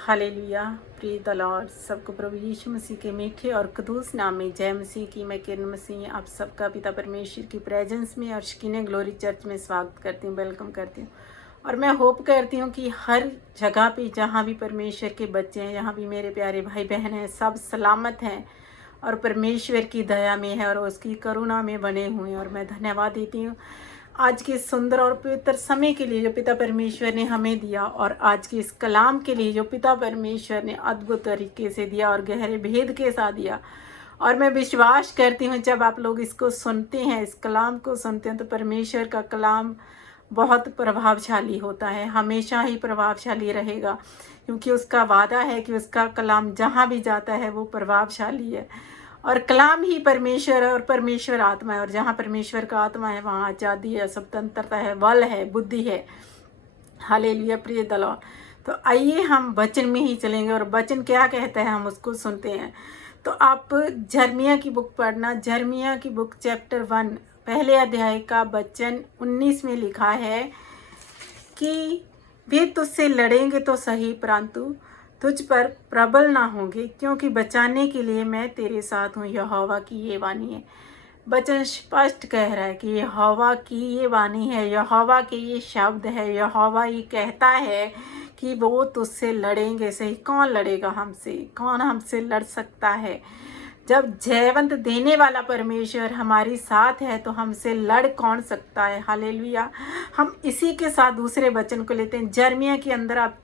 Hallelujah. प्रिय the Lord. सबको प्रभु यीशु मसीह के मीठे और कदूस नाम में जय मसीह की। मैं किरण मसीह आप सबका पिता परमेश्वर की प्रेजेंस में और शकीने ग्लोरी चर्च में स्वागत करती हूँ, वेलकम करती हूँ। और मैं होप करती हूँ कि हर जगह पे जहाँ भी परमेश्वर के बच्चे हैं, जहाँ भी मेरे प्यारे भाई बहन हैं, सब सलामत हैं और परमेश्वर की दया में है और उसकी करुणा में बने हुए हैं। और मैं धन्यवाद देती हूँ आज के सुंदर और पवित्र समय के लिए जो पिता परमेश्वर ने हमें दिया, और आज के इस कलाम के लिए जो पिता परमेश्वर ने अद्भुत तरीके से दिया और गहरे भेद के साथ दिया। और मैं विश्वास करती हूँ जब आप लोग इसको सुनते हैं, इस कलाम को सुनते हैं, तो परमेश्वर का कलाम बहुत प्रभावशाली होता है, हमेशा ही प्रभावशाली रहेगा, क्योंकि उसका वादा है कि उसका कलाम जहाँ भी जाता है वो प्रभावशाली है। और कलाम ही परमेश्वर है और परमेश्वर आत्मा है, और जहाँ परमेश्वर का आत्मा है वहाँ आज़ादी है, स्वतंत्रता है, बल है, बुद्धि है। हालेलुया। प्रिय द लॉर्ड। तो आइए हम वचन में ही चलेंगे, और वचन क्या कहता है हम उसको सुनते हैं। तो आप जर्मिया की बुक पढ़ना, जर्मिया की बुक चैप्टर 1 पहले अध्याय का वचन 19 में लिखा है कि वे तुझसे लड़ेंगे तो सही, परंतु तुझ पर प्रबल ना होंगे, क्योंकि बचाने के लिए मैं तेरे साथ हूँ। यहोवा की ये वाणी है। वचन स्पष्ट कह रहा है कि यहोवा की ये वाणी है, यहोवा के ये शब्द है। यहोवा ये कहता है कि वो तुझसे लड़ेंगे सही। कौन लड़ेगा हमसे? कौन हमसे लड़ सकता है? जब जयवंत देने वाला परमेश्वर हमारी साथ है तो हमसे लड़ कौन सकता है? हालेलुया। हम इसी के साथ दूसरे वचन को लेते हैं। जर्मिया के अंदर आप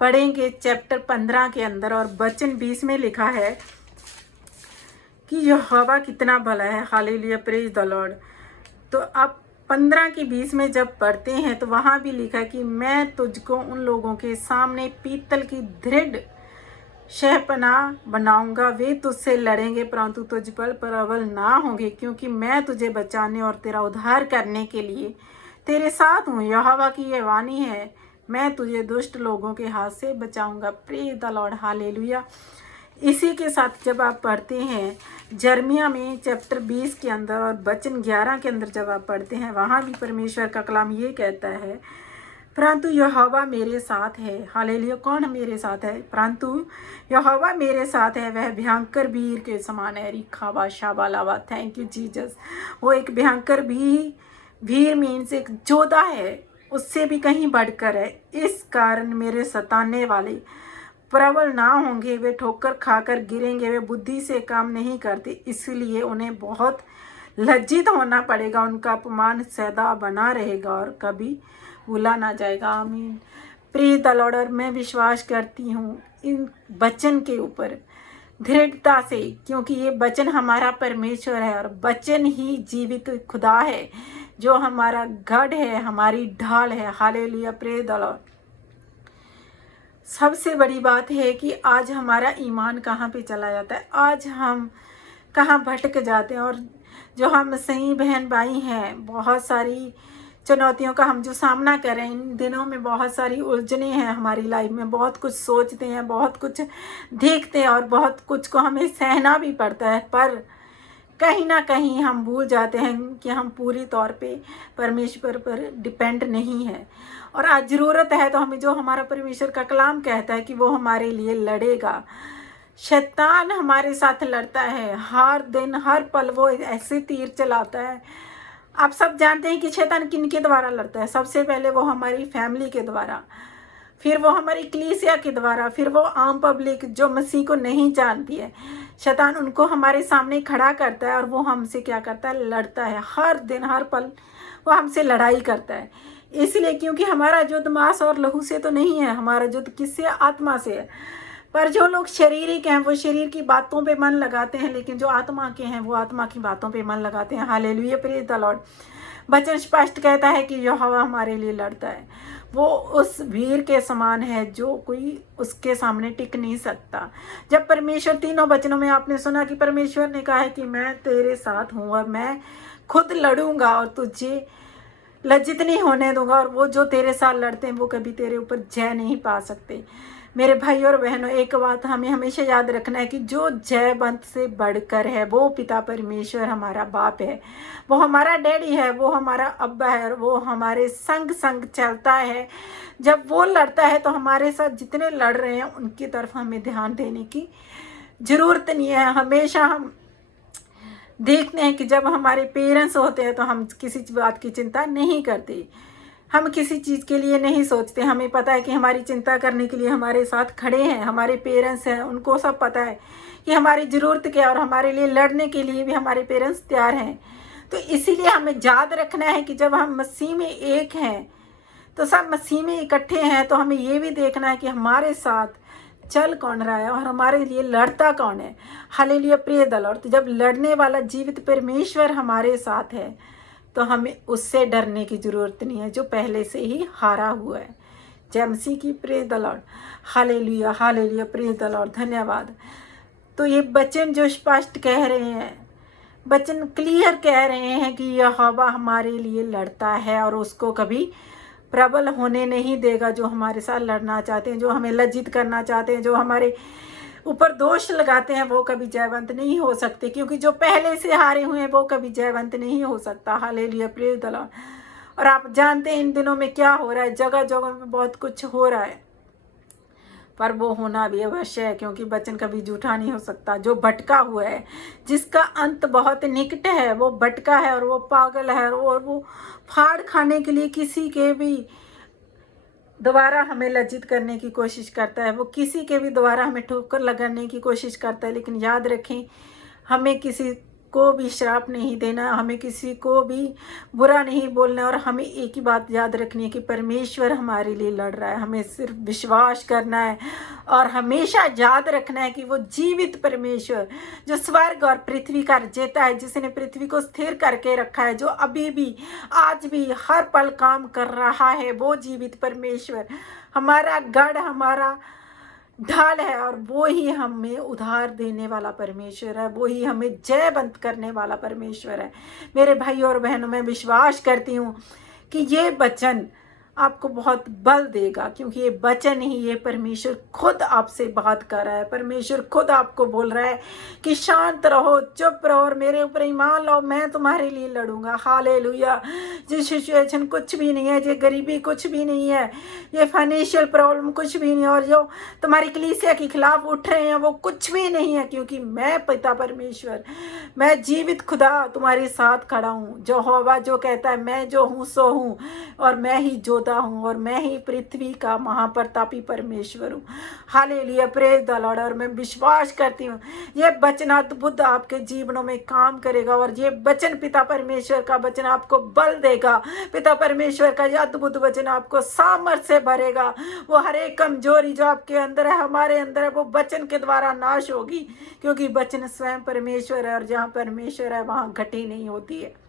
पढ़ेंगे चैप्टर 15 के अंदर, और वचन 20 में लिखा है कि यहोवा कितना भला है। हालेलुया। Praise the Lord. तो आप 15 की 20 में जब पढ़ते हैं तो वहाँ भी लिखा है कि मैं तुझको उन लोगों के सामने पीतल की दृढ़ शहपनाह बनाऊंगा। वे तुझसे लड़ेंगे परंतु तुझ पर प्रबल ना होंगे, क्योंकि मैं तुझे बचाने और तेरा उद्धार करने के लिए तेरे साथ हूँ। यहोवा की ये वाणी है, मैं तुझे दुष्ट लोगों के हाथ से बचाऊंगा। Praise the lord. हालेलुया। इसी के साथ जब आप पढ़ते हैं जर्मिया में चैप्टर 20 के अंदर और वचन 11 के अंदर जब आप पढ़ते हैं, वहाँ भी परमेश्वर का कलाम ये कहता है, परंतु यहोवा मेरे साथ है। हालेलुया। कौन मेरे साथ है? परंतु यहोवा मेरे साथ है, वह भयंकर वीर के समान है। रिखाबा शाबा लावा। Thank you Jesus. वो एक भयंकर वीर मीन्स एक जोधा है, उससे भी कहीं बढ़कर है। इस कारण मेरे सताने वाले प्रबल ना होंगे, वे ठोकर खाकर गिरेंगे, वे बुद्धि से काम नहीं करते, इसलिए उन्हें बहुत लज्जित होना पड़ेगा। उनका अपमान सदा बना रहेगा और कभी भूला ना जाएगा। आमीन। प्रिय द लॉर्ड। और मैं विश्वास करती हूँ इन वचन के ऊपर दृढ़ता से, क्योंकि ये वचन हमारा परमेश्वर है और वचन ही जीवित खुदा है, जो हमारा गढ़ है, हमारी ढाल है। हालेलुया। प्रिय द लॉर्ड। सबसे बड़ी बात है कि आज हमारा ईमान कहाँ पे चला जाता है, आज हम कहाँ भटक जाते हैं। और जो हम सही बहन भाई हैं, बहुत सारी चुनौतियों का हम जो सामना कर रहे हैं इन दिनों में, बहुत सारी उलझने हैं हमारी लाइफ में, बहुत कुछ सोचते हैं, बहुत कुछ देखते हैं और बहुत कुछ को हमें सहना भी पड़ता है, पर कहीं ना कहीं हम भूल जाते हैं कि हम पूरी तौर पे परमेश्वर पर डिपेंड नहीं है। और आज ज़रूरत है तो हमें, जो हमारा परमेश्वर का कलाम कहता है कि वो हमारे लिए लड़ेगा। शैतान हमारे साथ लड़ता है, हर दिन हर पल वो ऐसे तीर चलाता है। आप सब जानते हैं कि शैतान किन के द्वारा लड़ता है। सबसे पहले वो हमारी फैमिली के द्वारा, फिर वो हमारी कलीसिया के द्वारा, फिर वो आम पब्लिक जो मसीह को नहीं जानती है। शैतान उनको हमारे सामने खड़ा करता है और वो हमसे क्या करता है? लड़ता है। हर दिन हर पल वो हमसे लड़ाई करता है। इसलिए क्योंकि हमारा युद्ध मांस और लहू से तो नहीं है, हमारा युद्ध किससे? आत्मा से है। पर जो लोग शरीरिक हैं वो शरीर की बातों पे मन लगाते हैं, लेकिन जो आत्मा के हैं वो आत्मा की बातों पे मन लगाते हैं। हालेलुया। Praise the Lord. वचन स्पष्ट कहता है कि यहोवा हमारे लिए लड़ता है। वो उस वीर के समान है जो कोई उसके सामने टिक नहीं सकता। जब परमेश्वर, तीनों वचनों में आपने सुना कि परमेश्वर ने कहा है कि मैं तेरे साथ हूँ और मैं खुद लड़ूंगा और तुझे लज्जित नहीं होने दूंगा, और वो जो तेरे साथ लड़ते हैं वो कभी तेरे ऊपर जय नहीं पा सकते। मेरे भाई और बहनों, एक बात हमें हमेशा याद रखना है कि जो जयवंत से बढ़कर है वो पिता परमेश्वर हमारा बाप है, वो हमारा डैडी है, वो हमारा अब्बा है, और वो हमारे संग संग चलता है। जब वो लड़ता है तो हमारे साथ जितने लड़ रहे हैं उनकी तरफ हमें ध्यान देने की ज़रूरत नहीं है। हमेशा हम देखते हैं कि जब हमारे पेरेंट्स होते हैं तो हम किसी बात की चिंता नहीं करते, हम किसी चीज़ के लिए नहीं सोचते। हमें पता है कि हमारी चिंता करने के लिए हमारे साथ खड़े हैं, हमारे पेरेंट्स हैं, उनको सब पता है कि हमारी ज़रूरत क्या है, और हमारे लिए लड़ने के लिए भी हमारे पेरेंट्स तैयार हैं। तो इसीलिए हमें याद रखना है कि जब हम मसीह में एक हैं तो सब मसीह में इकट्ठे हैं, तो हमें ये भी देखना है कि हमारे साथ चल कौन रहा है और हमारे लिए लड़ता कौन है। हालेलुया प्रिय द लॉर्ड। तो जब लड़ने वाला जीवित परमेश्वर हमारे साथ है तो हमें उससे डरने की ज़रूरत नहीं है, जो पहले से ही हारा हुआ है। जय मसीह की प्रिय द लॉर्ड। हालेलुया हालेलुया प्रिय द लॉर्ड, धन्यवाद। तो ये वचन जो स्पष्ट कह रहे हैं, वचन क्लियर कह रहे हैं कि यहोवा हमारे लिए लड़ता है और उसको कभी प्रबल होने नहीं देगा। जो हमारे साथ लड़ना चाहते हैं, जो हमें लज्जित करना चाहते हैं, जो हमारे ऊपर दोष लगाते हैं, वो कभी जयवंत नहीं हो सकते, क्योंकि जो पहले से हारे हुए हैं वो कभी जयवंत नहीं हो सकता। Hallelujah praise the Lord. और आप जानते हैं इन दिनों में क्या हो रहा है, जगह जगह में बहुत कुछ हो रहा है, पर वो होना भी अवश्य है, क्योंकि वचन कभी झूठा नहीं हो सकता। जो भटका हुआ है, जिसका अंत बहुत निकट है, वो भटका है और वो पागल है, और वो फाड़ खाने के लिए किसी के भी दोबारा हमें लज्जित करने की कोशिश करता है, वो किसी के भी द्वारा हमें ठोकर लगाने की कोशिश करता है। लेकिन याद रखें, हमें किसी को भी श्राप नहीं देना, हमें किसी को भी बुरा नहीं बोलना, और हमें एक ही बात याद रखनी है कि परमेश्वर हमारे लिए लड़ रहा है। हमें सिर्फ विश्वास करना है और हमेशा याद रखना है कि वो जीवित परमेश्वर जो स्वर्ग और पृथ्वी का रचयिता है, जिसने पृथ्वी को स्थिर करके रखा है, जो अभी भी आज भी हर पल काम कर रहा है, वो जीवित परमेश्वर हमारा गढ़, हमारा ढाल है, और वो ही हमें उधार देने वाला परमेश्वर है, वो ही हमें जयवंत करने वाला परमेश्वर है। मेरे भाई और बहनों, मैं विश्वास करती हूँ कि ये वचन आपको बहुत बल देगा, क्योंकि ये वचन ही, ये परमेश्वर खुद आपसे बात कर रहा है। परमेश्वर खुद आपको बोल रहा है कि शांत रहो, चुप रहो और मेरे ऊपर ईमान लाओ, मैं तुम्हारे लिए लड़ूंगा। हालेलुया। ये सिचुएशन कुछ भी नहीं है, ये गरीबी कुछ भी नहीं है, ये फाइनेंशियल प्रॉब्लम कुछ भी नहीं है, और जो तुम्हारी कलीसिया के खिलाफ उठ रहे हैं वो कुछ भी नहीं है, क्योंकि मैं पिता परमेश्वर, मैं जीवित खुदा तुम्हारे साथ खड़ा हूँ। जो यहोवा जो कहता है, मैं जो हूँ सो हूँ, और मैं ही जोता हूँ, और मैं ही पृथ्वी का महाप्रतापी परमेश्वर हूँ। Hallelujah praise the Lord. और मैं विश्वास करती हूँ ये वचन अद्भुत आपके जीवनों में काम करेगा, और ये वचन पिता परमेश्वर का वचन आपको बल देगा। पिता परमेश्वर का ये अद्भुत वचन आपको सामर्थ्य से भरेगा। वो हर एक कमजोरी जो आपके अंदर है, हमारे अंदर है, वो वचन के द्वारा नाश होगी, क्योंकि वचन स्वयं परमेश्वर है, और जहाँ परमेश्वर है वहाँ घटी नहीं होती है।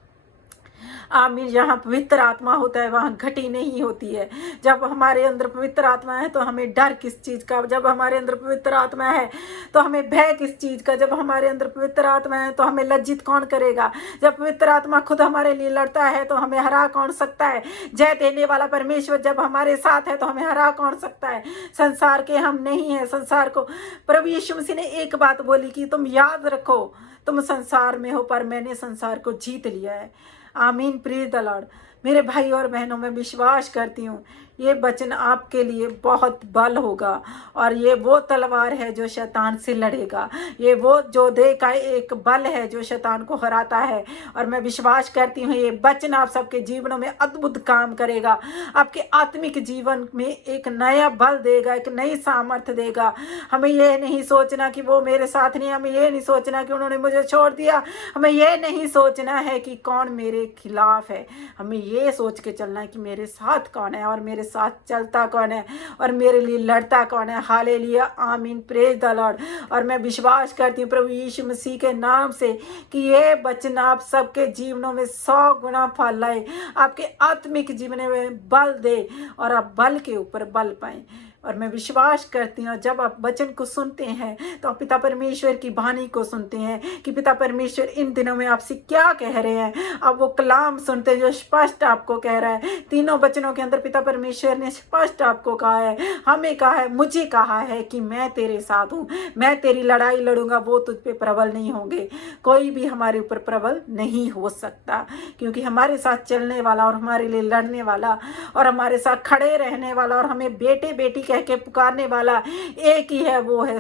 आमीन। जहाँ पवित्र आत्मा होता है वहाँ घटी नहीं होती है। जब हमारे अंदर पवित्र आत्मा है तो हमें डर किस चीज़ का, जब हमारे अंदर पवित्र आत्मा है तो हमें भय किस चीज़ का, जब हमारे अंदर पवित्र आत्मा है तो हमें लज्जित कौन करेगा। जब पवित्र आत्मा खुद हमारे लिए लड़ता है तो हमें हरा कौन सकता है। जय देने वाला परमेश्वर जब हमारे साथ है तो हमें हरा कौन सकता है। संसार के हम नहीं है, संसार को प्रभु यीशु मसीह ने एक बात बोली कि तुम याद रखो, तुम संसार में हो पर मैंने संसार को जीत लिया है। आमीन। Praise the Lord. मेरे भाई और बहनों, मैं विश्वास करती हूँ ये वचन आपके लिए बहुत बल होगा, और ये वो तलवार है जो शैतान से लड़ेगा, ये वो जोधे का एक बल है जो शैतान को हराता है। और मैं विश्वास करती हूँ ये वचन आप सबके जीवनों में अद्भुत काम करेगा, आपके आत्मिक जीवन में एक नया बल देगा, एक नई सामर्थ्य देगा। हमें ये नहीं सोचना कि वो मेरे साथ नहीं, हमें ये नहीं सोचना कि उन्होंने मुझे छोड़ दिया, हमें ये नहीं सोचना है कि कौन मेरे खिलाफ है। हमें ये सोच के चलना है कि मेरे साथ कौन है, और मेरे साथ चलता कौन है और मेरे लिए लड़ता कौन है। हालेलुया, आमीन, प्रेज द लॉर्ड। और मैं विश्वास करती हूँ प्रभु यीशु मसीह के नाम से कि ये वचन आप सबके जीवनों में 100 गुना फल लाए, आपके आत्मिक जीवन में बल दे और आप बल के ऊपर बल पाएं। और मैं विश्वास करती हूँ जब आप वचन को सुनते हैं तो आप पिता परमेश्वर की वाणी को सुनते हैं कि पिता परमेश्वर इन दिनों में आपसे क्या कह रहे हैं। आप वो कलाम सुनते हैं जो स्पष्ट आपको कह रहा है। तीनों वचनों के अंदर पिता परमेश्वर ने स्पष्ट आपको कहा है, हमें कहा है, मुझे कहा है कि मैं तेरे साथ हूँ, मैं तेरी लड़ाई लड़ूंगा, वो तुझ पे प्रबल नहीं होंगे। कोई भी हमारे ऊपर प्रबल नहीं हो सकता, क्योंकि हमारे साथ चलने वाला और हमारे लिए लड़ने वाला और हमारे साथ खड़े रहने वाला और हमें बेटे बेटी कह के पुकारने वाला एक ही है, वो है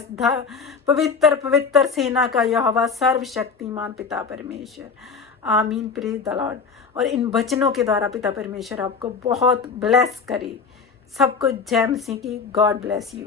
पवित्र पवित्र सेना का यहोवा, सर्वशक्तिमान पिता परमेश्वर। आमीन, प्रेज द लॉर्ड। और इन वचनों के द्वारा पिता परमेश्वर आपको बहुत ब्लेस करे। सबको जय मसीह की। God bless you.